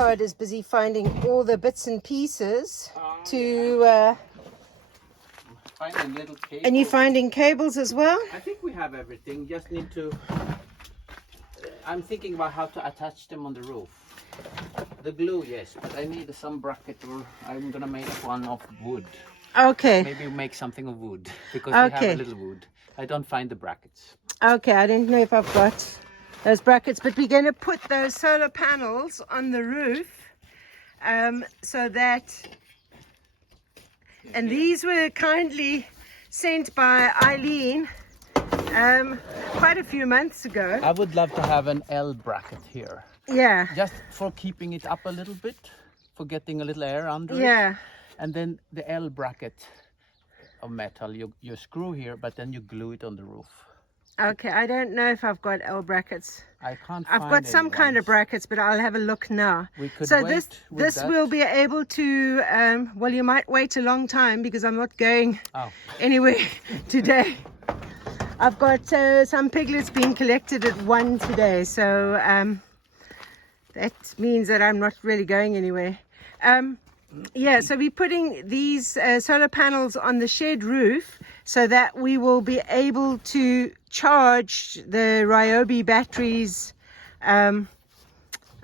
Rickard is busy finding all the bits and pieces to... Finding little cables. And you're finding cables as well? I think we have everything. Just need to... I'm thinking about how to attach them on the roof. The glue, yes, but I need some bracket, or I'm gonna make one of wood. Okay. Maybe make something of wood, because we have a little wood. I don't find the brackets. Okay, I don't know if I've got those brackets, but we're going to put those solar panels on the roof, so that... And these were kindly sent by Eileen quite a few months ago. I would love to have an L bracket here. Yeah. Just for keeping it up a little bit, for getting a little air under it. Yeah. And then the L bracket of metal, you screw here, but then you glue it on the roof. Okay, I don't know if I've got L brackets. I can't I've got some kind of brackets, but I'll have a look now. We could so wait this will be able to, well, you might wait a long time because I'm not going anywhere today. I've got some piglets being collected at 1 today, so that means that I'm not really going anywhere. Yeah, so we're putting these solar panels on the shed roof so that we will be able to charge the Ryobi batteries over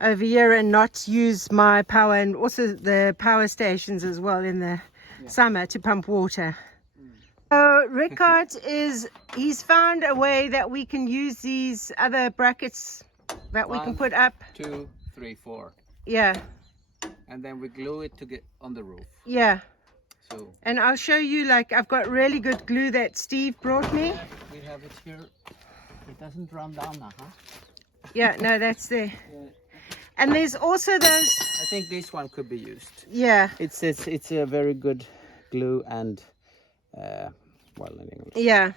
here and not use my power, and also the power stations as well in the summer to pump water. So Rickard he's found a way that we can use these other brackets that we can put up. 2, 3, 4. Yeah. And then we glue it to get on the roof. Yeah. So. And I'll show you, like, I've got really good glue that Steve brought me. We have it here. It doesn't run down now, huh? Yeah, no, that's there. And there's also those... I think this one could be used. Yeah. It's a very good glue and, well, in English. Yeah.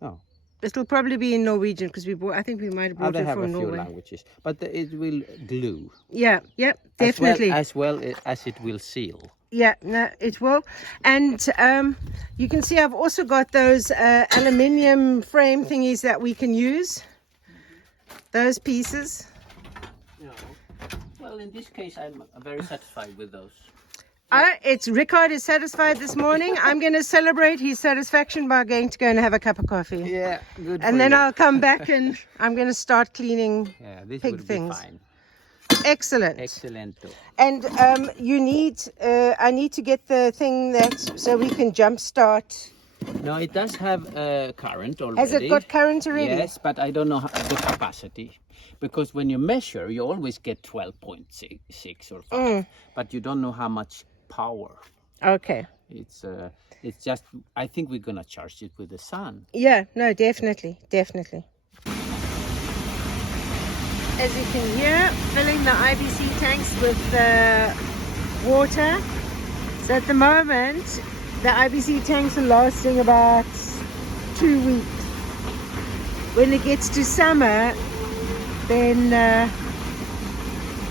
Oh. It'll probably be in Norwegian because I think we might have brought it from Norway. They have a few languages, but it will glue. Yeah, definitely. As well as it will seal. Yeah, no, it will. And you can see I've also got those aluminium frame thingies that we can use. Those pieces. Yeah. Well, in this case, I'm very satisfied with those. Rickard is satisfied this morning. I'm going to celebrate his satisfaction by going to go and have a cup of coffee. Yeah, good. And then I'll come back and I'm going to start cleaning pig things. Fine. Excellent. Excellent. And you need, I need to get the thing so we can jump start. No, it does have current already. Has it got current already? Yes, but I don't know the capacity. Because when you measure, you always get 12.6 or 5. But you don't know how much power. Okay. It's just, I think we're gonna charge it with the sun. Yeah, no, definitely. As you can hear, filling the IBC tanks with water. So at the moment, the IBC tanks are lasting about 2 weeks. When it gets to summer, then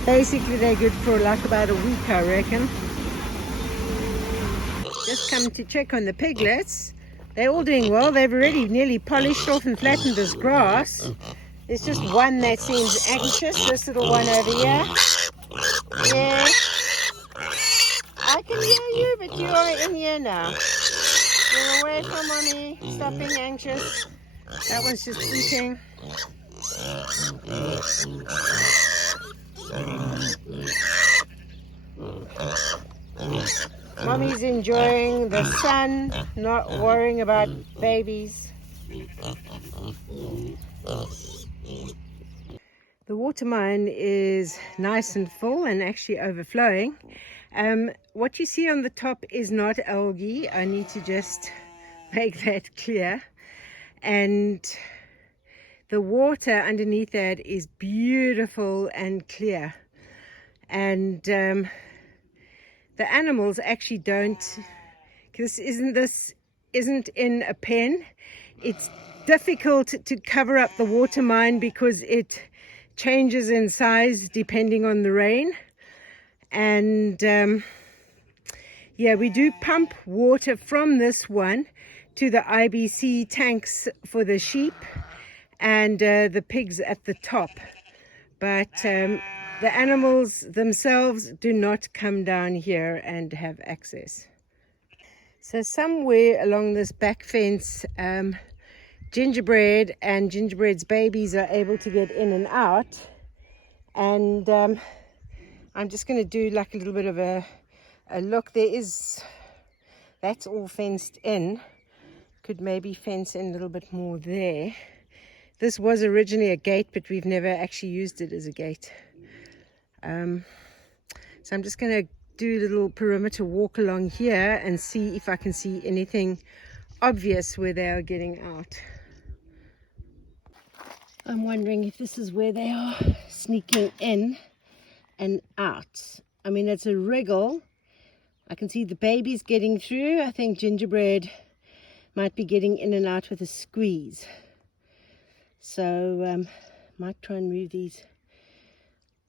basically they're good for like about a week, I reckon. Just come to check on the piglets. They're all doing well. They've already nearly polished off and flattened this grass. There's just one that seems anxious, this little one over here. Yeah. I can hear you, but you are in here now. You're away from mommy. Stop being anxious. That one's just eating. Mommy's enjoying the sun, not worrying about babies. The water mine is nice and full and actually overflowing. What you see on the top is not algae. I need to just make that clear. And the water underneath that is beautiful and clear. And the animals actually don't, because this isn't in a pen. It's difficult to cover up the water mine because it changes in size depending on the rain. And yeah, we do pump water from this one to the IBC tanks for the sheep and the pigs at the top. but the animals themselves do not come down here and have access. So somewhere along this back fence, Gingerbread and Gingerbread's babies are able to get in and out, and I'm just going to do like a little bit of a look. That's all fenced in. Could maybe fence in a little bit more there. This was originally a gate, but we've never actually used it as a gate. So I'm just going to do a little perimeter walk along here and see if I can see anything obvious where they are getting out. I'm wondering if this is where they are sneaking in and out. I mean, it's a wriggle. I can see the babies getting through. I think Gingerbread might be getting in and out with a squeeze. So might try and move these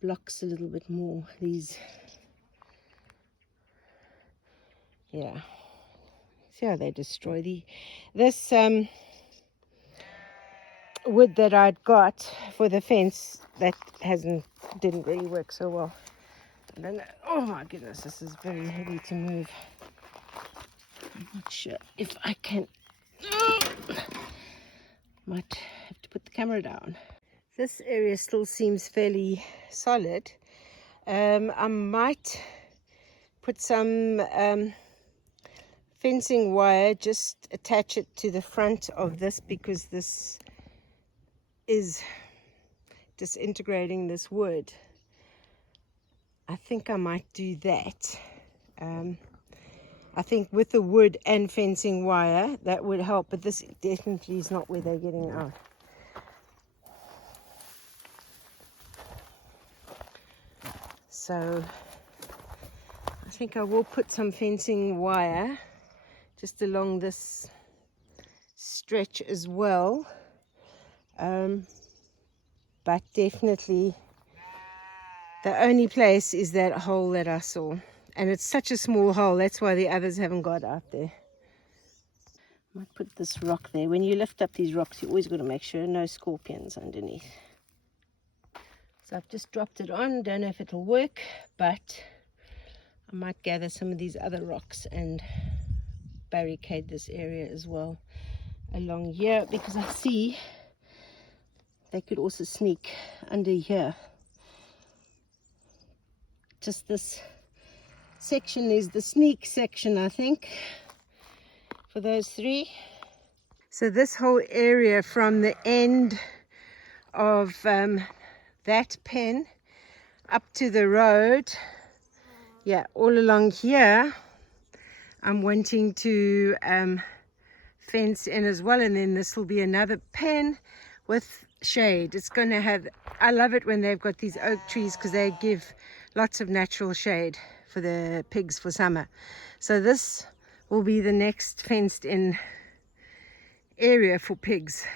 blocks a little bit more. Yeah. See how they destroy this wood that I'd got for the fence that didn't really work so well. I don't know. Oh my goodness, this is very heavy to move. I'm not sure if I can. Might have to put the camera down. This area still seems fairly solid. I might put some fencing wire, just attach it to the front of this, because this is disintegrating this wood. I think I might do that. I think with the wood and fencing wire that would help, but this definitely is not where they're getting out. So I think I will put some fencing wire just along this stretch as well, but definitely the only place is that hole that I saw, and it's such a small hole, that's why the others haven't got out there. I might put this rock there. When you lift up these rocks, you always got to make sure no scorpions underneath. So I've just dropped it on. Don't know if it'll work, but I might gather some of these other rocks and barricade this area as well along here, because I see they could also sneak under here. Just this section is the sneak section, I think, for those three. So this whole area from the end of that pen up to the road, yeah, all along here, I'm wanting to fence in as well, and then this will be another pen with shade. It's going to have, I love it when they've got these oak trees, because they give lots of natural shade for the pigs for summer. So this will be the next fenced in area for pigs.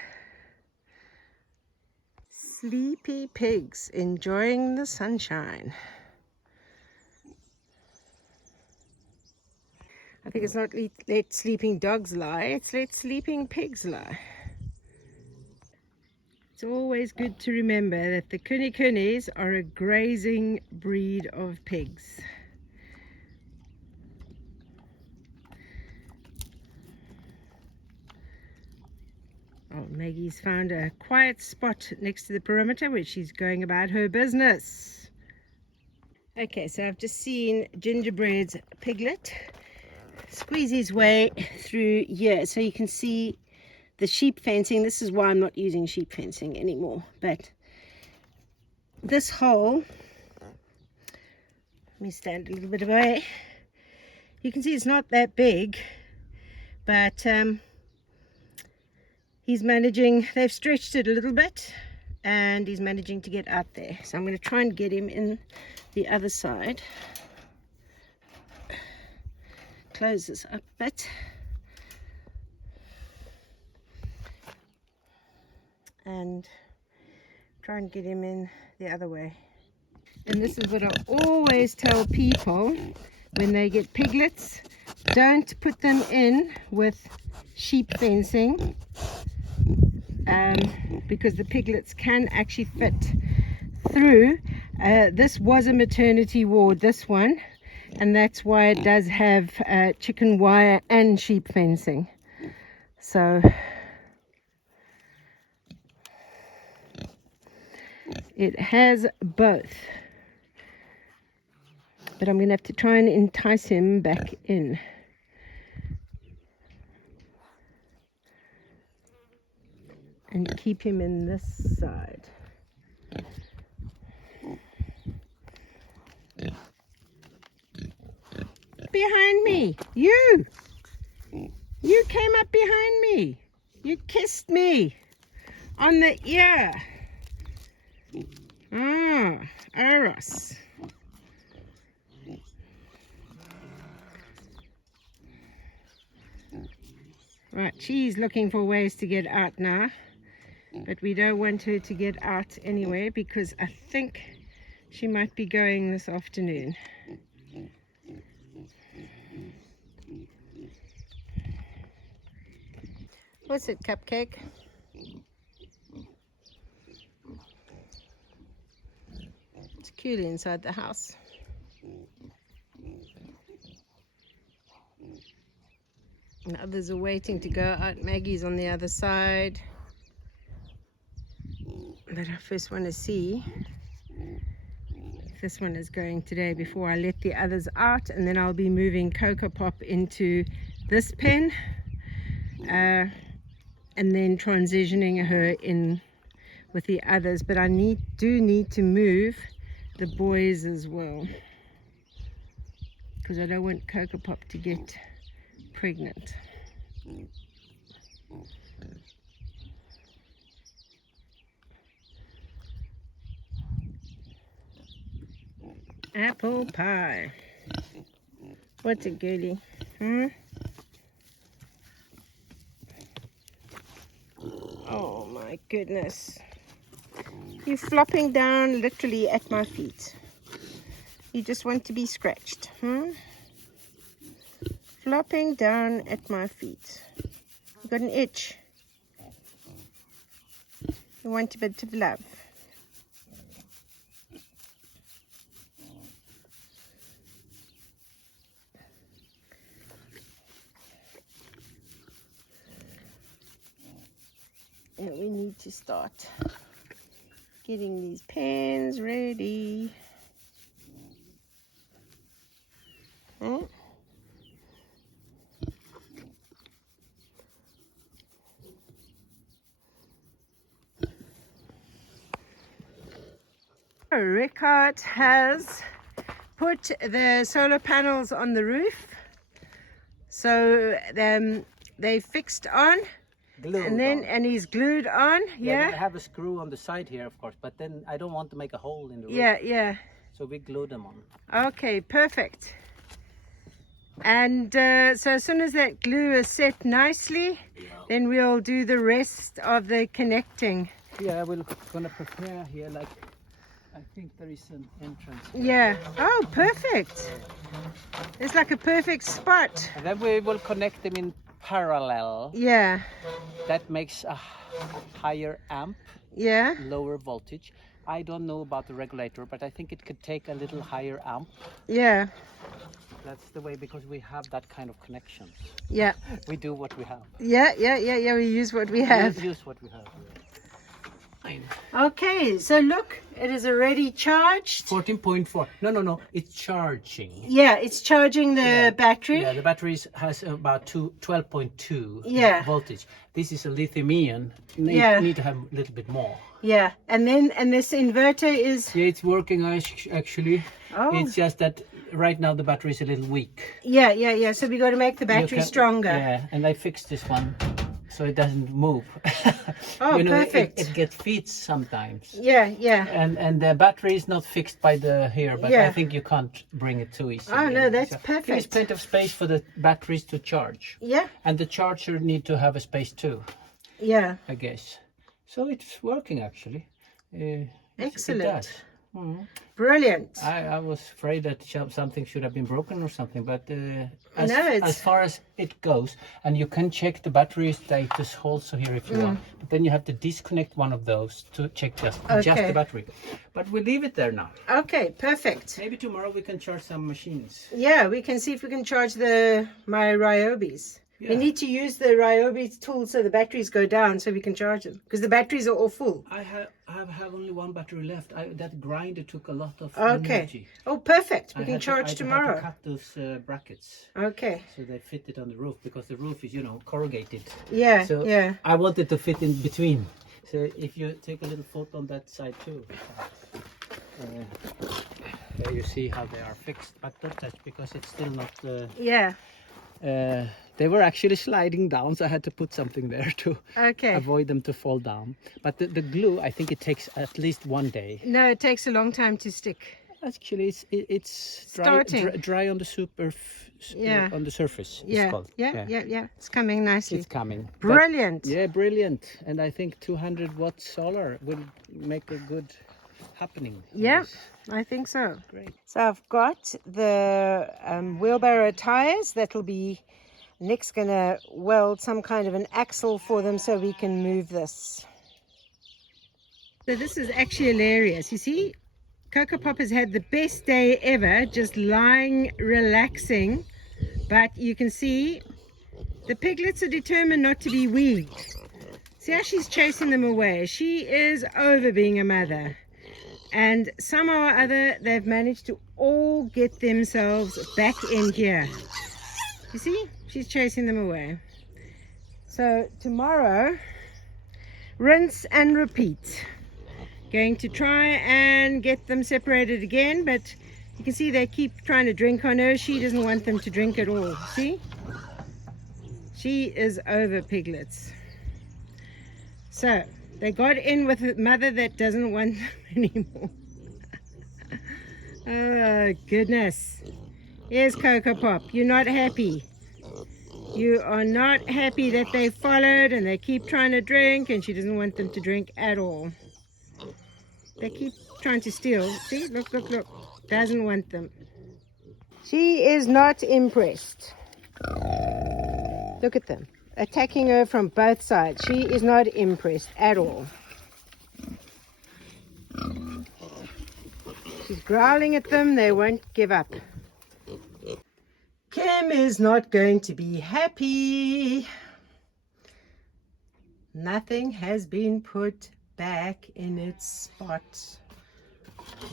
Sleepy pigs enjoying the sunshine. I think it's not let sleeping dogs lie, it's let sleeping pigs lie. It's always good to remember that the Kunikunis are a grazing breed of pigs. Oh, Maggie's found a quiet spot next to the perimeter where she's going about her business. Okay, so I've just seen Gingerbread's piglet squeeze his way through here, so you can see the sheep fencing. This is why I'm not using sheep fencing anymore, but this hole, let me stand a little bit away, you can see it's not that big, but he's managing, they've stretched it a little bit and he's managing to get out there. So I'm going to try and get him in the other side. Close this up a bit. And try and get him in the other way. And this is what I always tell people when they get piglets: don't put them in with sheep fencing, because the piglets can actually fit through. This was a maternity ward, this one, and that's why it does have chicken wire and sheep fencing. So it has both. But I'm going to have to try and entice him back in. And keep him in this side. Behind me! You! You came up behind me! You kissed me! On the ear! Ah, Eros. Right, she's looking for ways to get out now. But we don't want her to get out anyway because I think she might be going this afternoon. What's it, Cupcake? It's cute inside the house. And others are waiting to go out. Maggie's on the other side. But I first want to see if this one is going today before I let the others out, and then I'll be moving Cocoa Pop into this pen and then transitioning her in with the others. But I do need to move the boys as well because I don't want Cocoa Pop to get pregnant. Apple pie. What's a goodie? Oh my goodness. You're flopping down literally at my feet. You just want to be scratched. Flopping down at my feet. You've got an itch. You want a bit of love. And we need to start getting these pans ready. Rickard has put the solar panels on the roof, so they fixed on. Glued And he's glued on. Yeah, I have a screw on the side here, of course, but then I don't want to make a hole in the roof. Yeah. So we glue them on. Okay, perfect. And so as soon as that glue is set nicely, then we'll do the rest of the connecting. Yeah, we're gonna prepare here, like, I think there is an entrance here. Yeah. Oh, perfect. It's like a perfect spot. And then we will connect them in parallel. Yeah. That makes a higher amp, Yeah. lower voltage. I don't know about the regulator, but I think it could take a little higher amp. Yeah. That's the way, because we have that kind of connections. Yeah. We do what we have. Yeah. We use what we have. We use what we have. Okay, so look, it is already charged. 14.4. No. It's charging. Yeah, it's charging the battery. Yeah, the battery has about 12.2 Yeah. voltage. This is a lithium-ion. Need to have a little bit more. Yeah, and this inverter is... Yeah, it's working actually. Oh. It's just that right now the battery is a little weak. Yeah. So we got to make the battery stronger. Yeah, and I fixed this one so it doesn't move. Oh, perfect. It gets feet sometimes. Yeah. And the battery is not fixed by the here, but I think you can't bring it too easily. Oh no, that's so perfect. There's plenty of space for the batteries to charge. Yeah. And the charger need to have a space too. Yeah. I guess. So it's working actually. Excellent. It does. Brilliant. I was afraid that something should have been broken or something, but No, as far as it goes, and you can check the battery status also here if you want, but then you have to disconnect one of those to check just the battery. But we'll leave it there now. Okay, perfect. Maybe tomorrow we can charge some machines. Yeah, we can see if we can charge my Ryobis. Yeah. We need to use the Ryobi tool so the batteries go down so we can charge them, because the batteries are all full. I have only one battery left. That grinder took a lot of Okay. energy. Oh, perfect. We can charge tomorrow. I had to cut those brackets. Okay. So they fitted on the roof because the roof is, corrugated. Yeah, so yeah. I wanted to fit in between. So if you take a little photo on that side too. There you see how they are fixed, but don't touch because it's still not... Yeah. They were actually sliding down, so I had to put something there to avoid them to fall down. But the glue, I think it takes at least 1 day. No, it takes a long time to stick. Actually, it's dry on the on the surface. Yeah. It's called. Yeah. It's coming nicely. It's coming. Brilliant. But, brilliant. And I think 200-watt solar will make a good happening. Yeah, I think so. Great. So I've got the wheelbarrow tires that will be Nick's gonna weld some kind of an axle for them so we can move this. So this is actually hilarious. You see, Coco Pop has had the best day ever, just lying, relaxing. But you can see the piglets are determined not to be weaned. See how she's chasing them away. She is over being a mother. And somehow or other, they've managed to all get themselves back in here. You see? She's chasing them away. So tomorrow, rinse and repeat. Going to try and get them separated again, but you can see they keep trying to drink on her. She doesn't want them to drink at all. See? She is over piglets. So they got in with a mother that doesn't want them anymore. Oh goodness. Here's Coco Pop. You're not happy. You are not happy that they followed and they keep trying to drink, and she doesn't want them to drink at all. They keep trying to steal. See? Look. Doesn't want them. She is not impressed. Look at them. Attacking her from both sides. She is not impressed at all. She's growling at them. They won't give up. Kim is not going to be happy. Nothing has been put back in its spot.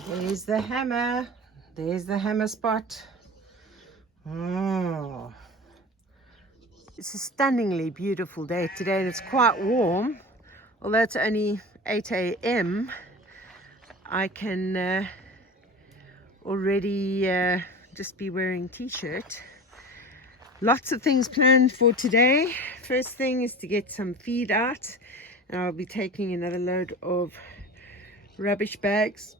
There's the hammer. There's the hammer spot. Oh. It's a stunningly beautiful day today, and it's quite warm. Although it's only 8 a.m. I can already just be wearing t-shirt. Lots of things planned for today. First thing is to get some feed out, and I'll be taking another load of rubbish bags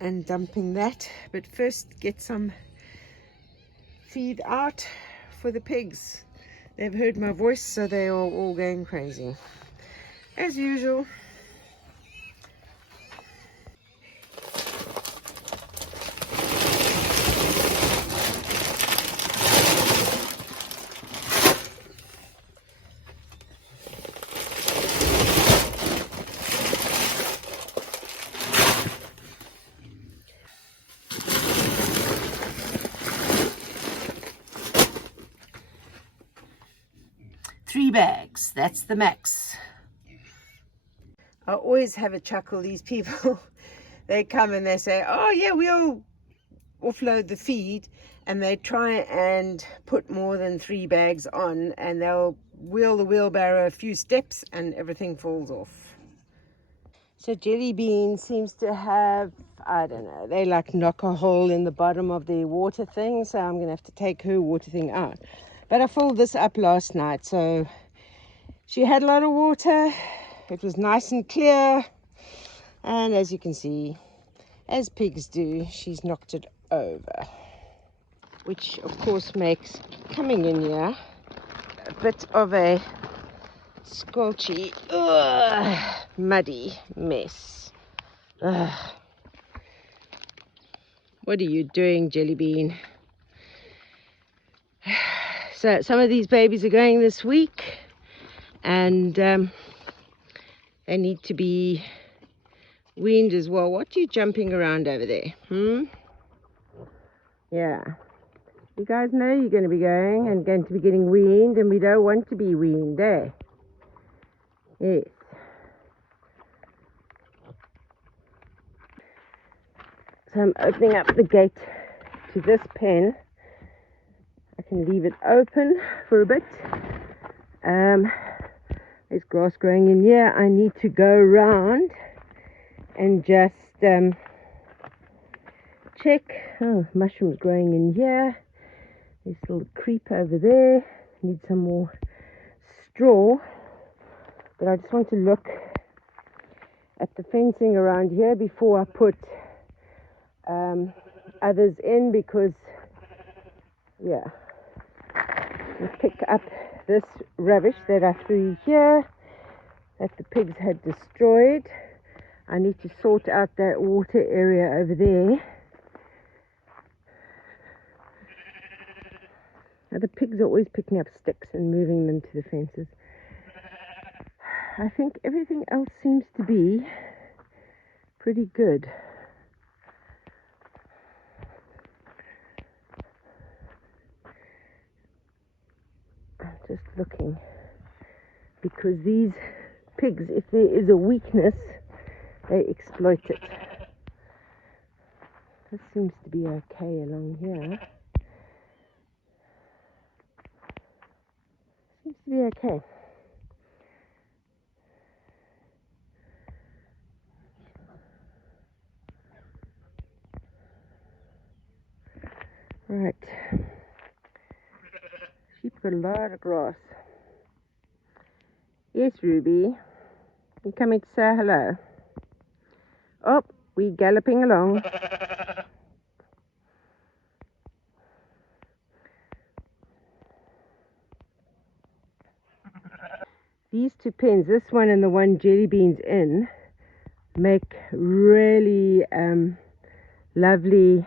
and dumping that. But first, get some feed out for the pigs. They've heard my voice, so they are all going crazy as usual. Three bags, that's the max. I always have a chuckle, these people. They come and they say, oh yeah, we'll offload the feed, and they try and put more than 3 bags on, and they'll wheel the wheelbarrow a few steps and everything falls off. So Jelly Bean seems to have, I don't know, they like knock a hole in the bottom of the water thing, so I'm gonna have to take her water thing out. But I filled this up last night, so she had a lot of water. It was nice and clear. And as you can see, as pigs do, she's knocked it over. Which, of course, makes coming in here a bit of a squelchy, muddy mess. Ugh. What are you doing, Jelly Bean? So some of these babies are going this week, and they need to be weaned as well. What are you jumping around over there? Yeah. You guys know you're going to be going and going to be getting weaned, and we don't want to be weaned, eh? Yes. So I'm opening up the gate to this pen. I can leave it open for a bit. There's grass growing in here. I need to go around and just check. Oh, mushrooms growing in here. There's a little creep over there. Need some more straw. But I just want to look at the fencing around here before I put others in, because yeah, let's pick up this rubbish that I threw here that the pigs had destroyed. I need to sort out that water area over there. Now the pigs are always picking up sticks and moving them to the fences. I think everything else seems to be pretty good. I'm just looking, because these pigs, if there is a weakness, they exploit it. This seems to be okay along here. Seems to be okay. Right. Sheep got a lot of grass. Yes, Ruby. You coming to say hello? Oh, we galloping along. These two pens, this one and the one Jelly Bean's in, make really lovely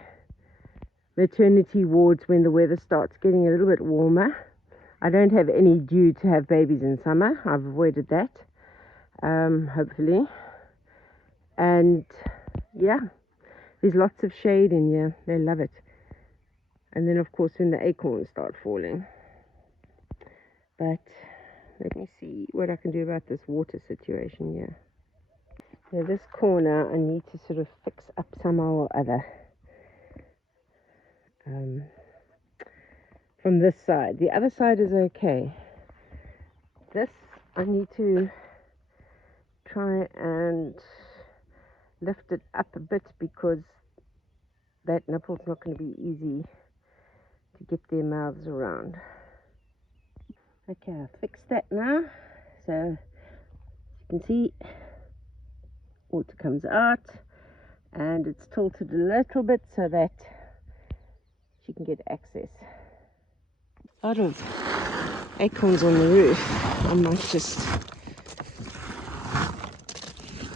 maternity wards when the weather starts getting a little bit warmer. I don't have any due to have babies in summer. I've avoided that, hopefully. And yeah, there's lots of shade in here. They love it. And then of course when the acorns start falling. But let me see what I can do about this water situation here. So this corner I need to sort of fix up somehow or other. From this side. The other side is okay. This I need to try and lift it up a bit, because that nipple's not going to be easy to get their mouths around. Okay, I've fixed that now. So you can see water comes out, and it's tilted a little bit so that she can get access. A lot of acorns on the roof. I might just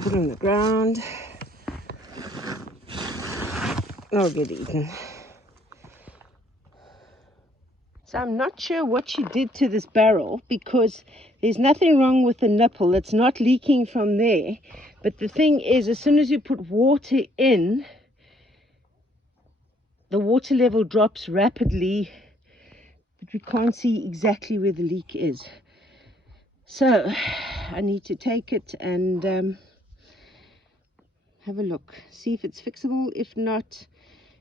put on the ground. They'll get eaten. So I'm not sure what she did to this barrel, because there's nothing wrong with the nipple. It's not leaking from there. But the thing is, as soon as you put water in, the water level drops rapidly, but we can't see exactly where the leak is. So I need to take it and have a look, see if it's fixable. If not,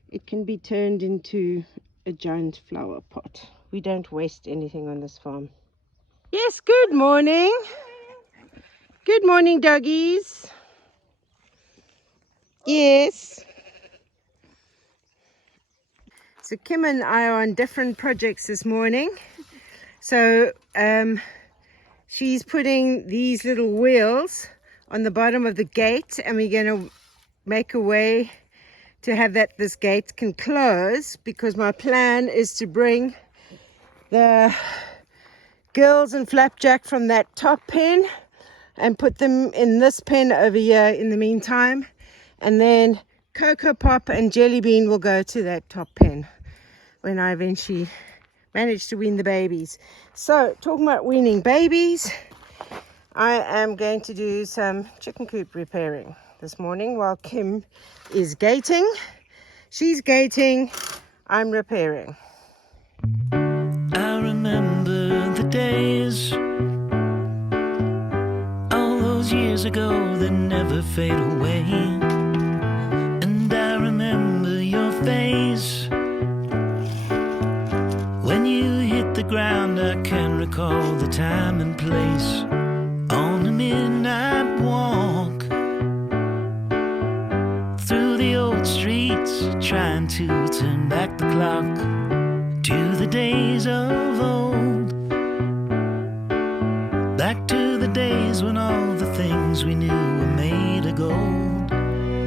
it can be turned into a giant flower pot. We don't waste anything on this farm. Yes, good morning. Good morning, doggies. Yes. So Kim and I are on different projects this morning. So she's putting these little wheels on the bottom of the gate, and we're going to make a way to have this gate can close, because my plan is to bring the girls and Flapjack from that top pen and put them in this pen over here in the meantime, and then Cocoa Pop and Jelly Bean will go to that top pen when I eventually manage to wean the babies. So, talking about weaning babies, I am going to do some chicken coop repairing this morning while Kim is gating. She's gating, I'm repairing. I remember the days, all those years ago that never fade away. And I remember your face when you hit the ground. I can recall the time and place on a midnight walk through the old streets, trying to turn back the clock to the days of old, back to the days when all the things we knew were made of gold.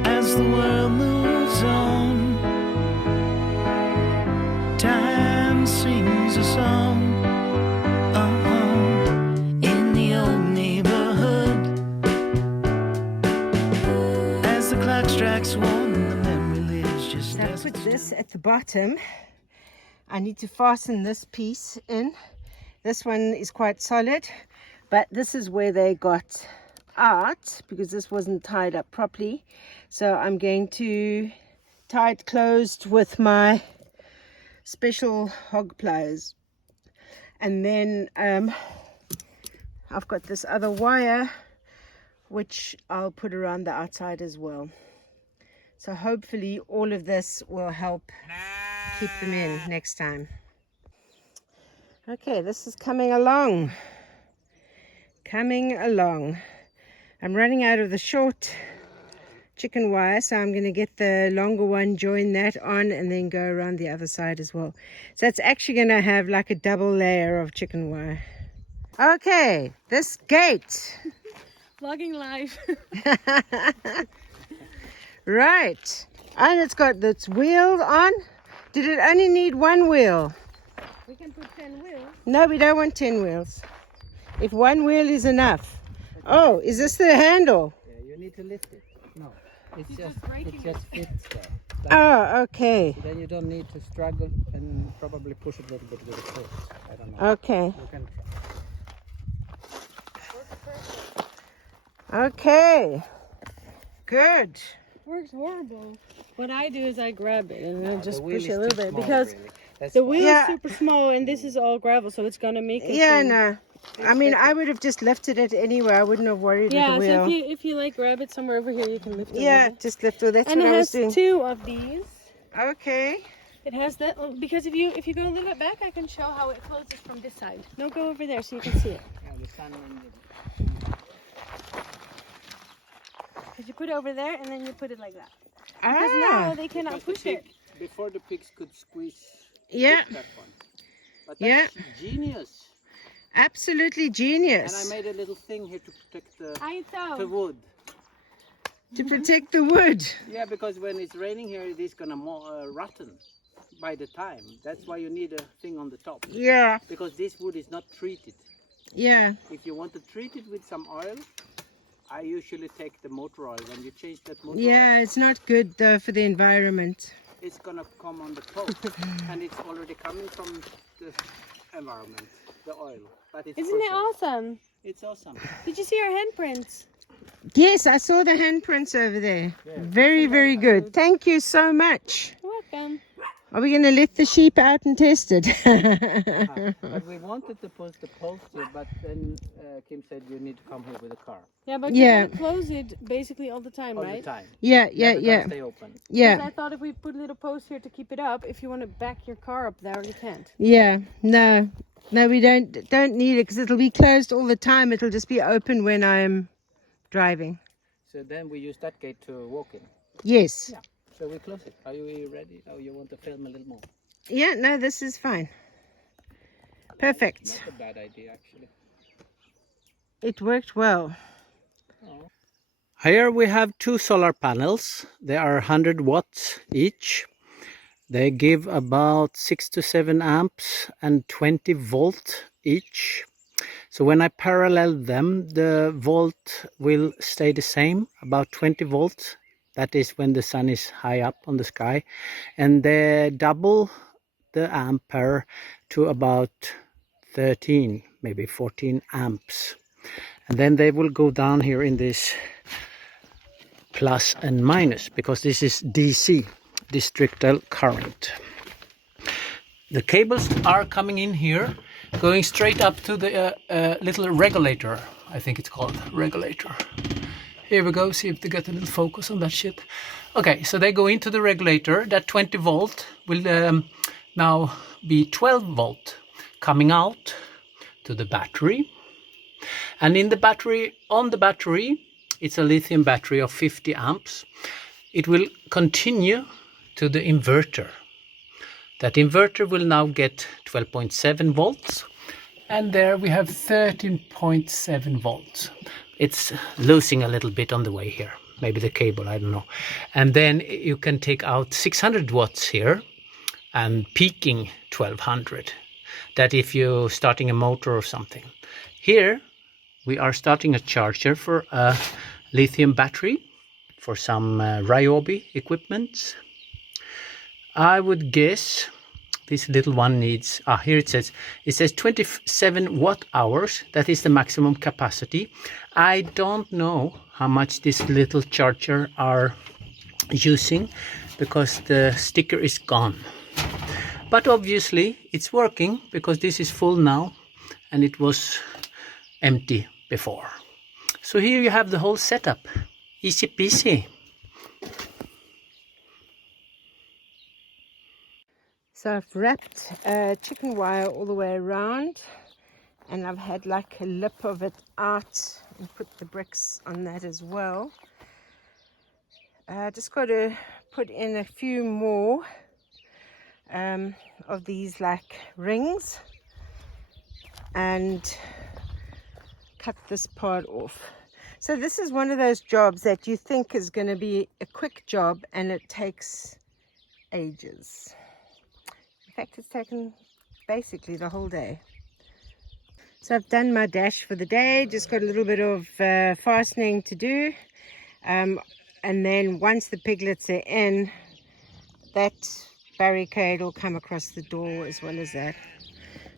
As the world moves on, time sings a song, in the old neighborhood. As the clock strikes one, the memory lives just So I as put it this at the bottom. I need to fasten this piece in. This one is quite solid, but this is where they got out because this wasn't tied up properly. So I'm going to tie it closed with my special hog pliers. And then I've got this other wire which I'll put around the outside as well. So hopefully all of this will help keep them in next time. Okay, this is coming along. I'm running out of the short chicken wire, so I'm going to get the longer one, join that on, and then go around the other side as well. So it's actually going to have like a double layer of chicken wire. Okay, this gate. Vlogging live. Right, and it's got its wheels on. Did it only need one wheel? We can put 10 wheels. No, we don't want 10 wheels. If one wheel is enough. Oh, is this the handle? Yeah, you need to lift it. No, it He's just just breaking it just fits there. Oh, okay. Then you don't need to struggle and probably push it a little bit with the foot. I don't know. Okay. You can try. Okay. Good. Works horrible. What I do is I grab it and then just The wheel push is it a little too bit small, because really. That's the why. wheel Yeah. is super small and this is all gravel, so it's gonna make it. Yeah, no. I mean, I would have just lifted it anyway. I wouldn't have worried Yeah, with the so wheel. if you like grab it somewhere over here, you can lift it. Yeah, over. just lift it. That's And what it I was has doing. 2 of these. Okay. It has that because if you go a little bit back, I can show how it closes from this side. No, go over there so you can see it. Yeah, the sun and Because you put it over there and then you put it like that. Because Ah. now they cannot because push it. Before the pigs could squeeze Yeah. that one. But Yeah. that's genius. Absolutely And I genius. made a little thing here to protect the I the know. wood. To protect the wood. Yeah, because when it's raining here, it is gonna rotten by the time. That's why you need a thing on the top. Yeah. Because this wood is not treated. Yeah. If you want to treat it with some oil, I usually take the motor oil. When you change that motor Yeah, oil, it's not good though for the environment. it's gonna come on the post, and it's already coming from the environment, the oil. But it's Isn't it processed. awesome? It's awesome. Did you see our handprints? Yes, I saw the handprints over there. Yeah. Very, very good. Thank you so much. You're welcome. Are we going to let the sheep out and test it? But we wanted to post the post here, but then Kim said you need to come here with a car Yeah, but Yeah. you gotta close it basically all the time, all right? the time. Yeah, Never yeah, gonna yeah, Stay open. Because yeah, I thought if we put a little post here to keep it up, if you want to back your car up there, you can't. yeah. No, no, we don't need it because it'll be closed all the time. It'll just be open when I'm driving. So then we use that gate to walk in. Yes. Yeah. So we close it. Are you ready? Oh, you want to film a little more? Yeah, no, this is fine. Perfect. Not a bad idea, actually. It worked well. Here we have 2 solar panels. They are 100 watts each. They give about 6 to 7 amps and 20 volt each. So when I parallel them, the volt will stay the same, about 20 volts That is when the sun is high up on the sky, and they double the ampere to about 13, maybe 14 amps. And then they will go down here in this plus and minus, because this is DC, districtal current. The cables are coming in here, going straight up to the little regulator. I think it's called regulator. Here we go, see if they get a little focus on that shit. Okay, so they go into the regulator. That 20 volt will now be 12 volt coming out to the battery. And in the battery, on the battery, it's a lithium battery of 50 amps. It will continue to the inverter. That inverter will now get 12.7 volts. And there we have 13.7 volts. It's losing a little bit on the way here. Maybe the cable, I don't know. And then you can take out 600 watts here and peaking 1200. That if you're starting a motor or something. Here we are starting a charger for a lithium battery for some Ryobi equipment. I would guess this little one needs, here it says 27 watt hours. That is the maximum capacity. I don't know how much this little charger are using because the sticker is gone. But obviously it's working because this is full now and it was empty before. So here you have the whole setup. Easy peasy. So I've wrapped chicken wire all the way around, and I've had like a lip of it out and put the bricks on that as well. Just got to put in a few more of these like rings and cut this part off. So this is one of those jobs that you think is going to be a quick job and it takes ages. In fact, it's taken basically the whole day. So I've done my dash for the day, just got a little bit of fastening to do. And then once the piglets are in, that barricade will come across the door as well as that.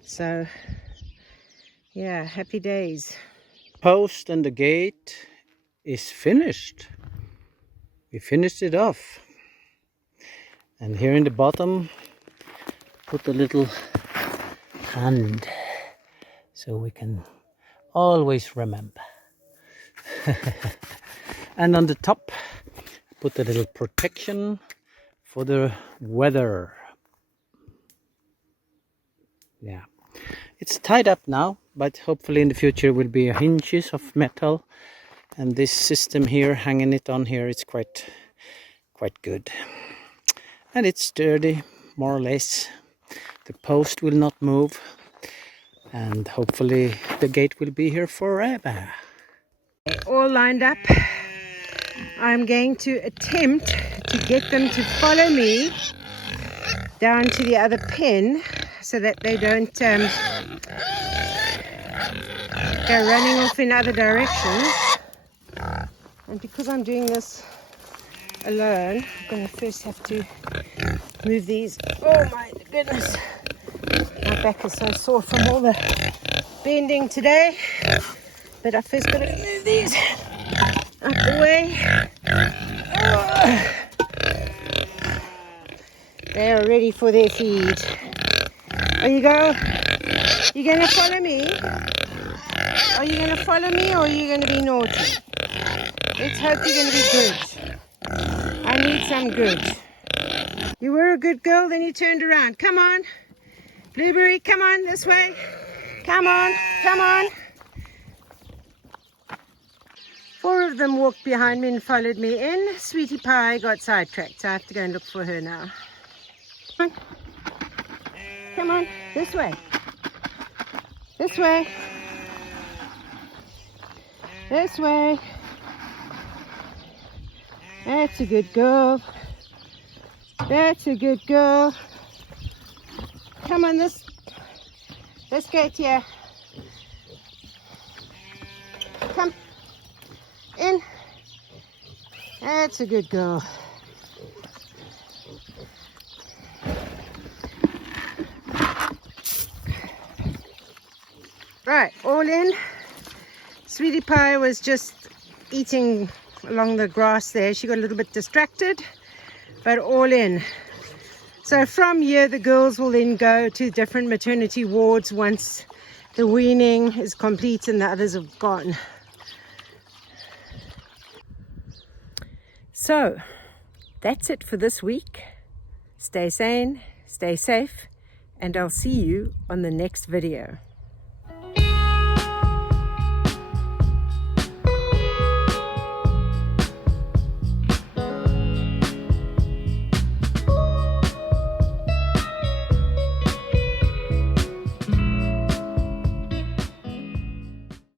So, yeah, happy days. Post and the gate is finished. We finished it off. And here in the bottom, put a little hand so we can always remember. And on the top, put a little protection for the weather. Yeah, it's tied up now, but hopefully in the future will be hinges of metal, and this system here, hanging it on here, it's quite good, and it's sturdy more or less. The post will not move, and hopefully the gate will be here forever. All lined up. I'm going to attempt to get them to follow me down to the other pen so that they don't go running off in other directions. And because I'm doing this alone, I'm going to first have to move these. Oh my goodness, my back is so sore from all the bending today. But I first got to move these up the way. Oh. They are ready for their feed. Are you going to follow me? Are you going to follow me, or are you going to be naughty? Let's hope you're going to be good. I need some good. You were a good girl, then you turned around. Come on. Blueberry, come on this way. Come on, come on. 4 of them walked behind me and followed me in. Sweetie Pie got sidetracked, so I have to go and look for her now. Come on. Come on, this way. This way. This way. That's a good girl. That's a good girl. Come on, let's get here. Come in. That's a good girl. Right, all in. Sweetie Pie was just eating along the grass there. She got a little bit distracted, but all in. So from here, the girls will then go to different maternity wards once the weaning is complete and the others have gone. So that's it for this week. Stay sane, stay safe, and I'll see you on the next video.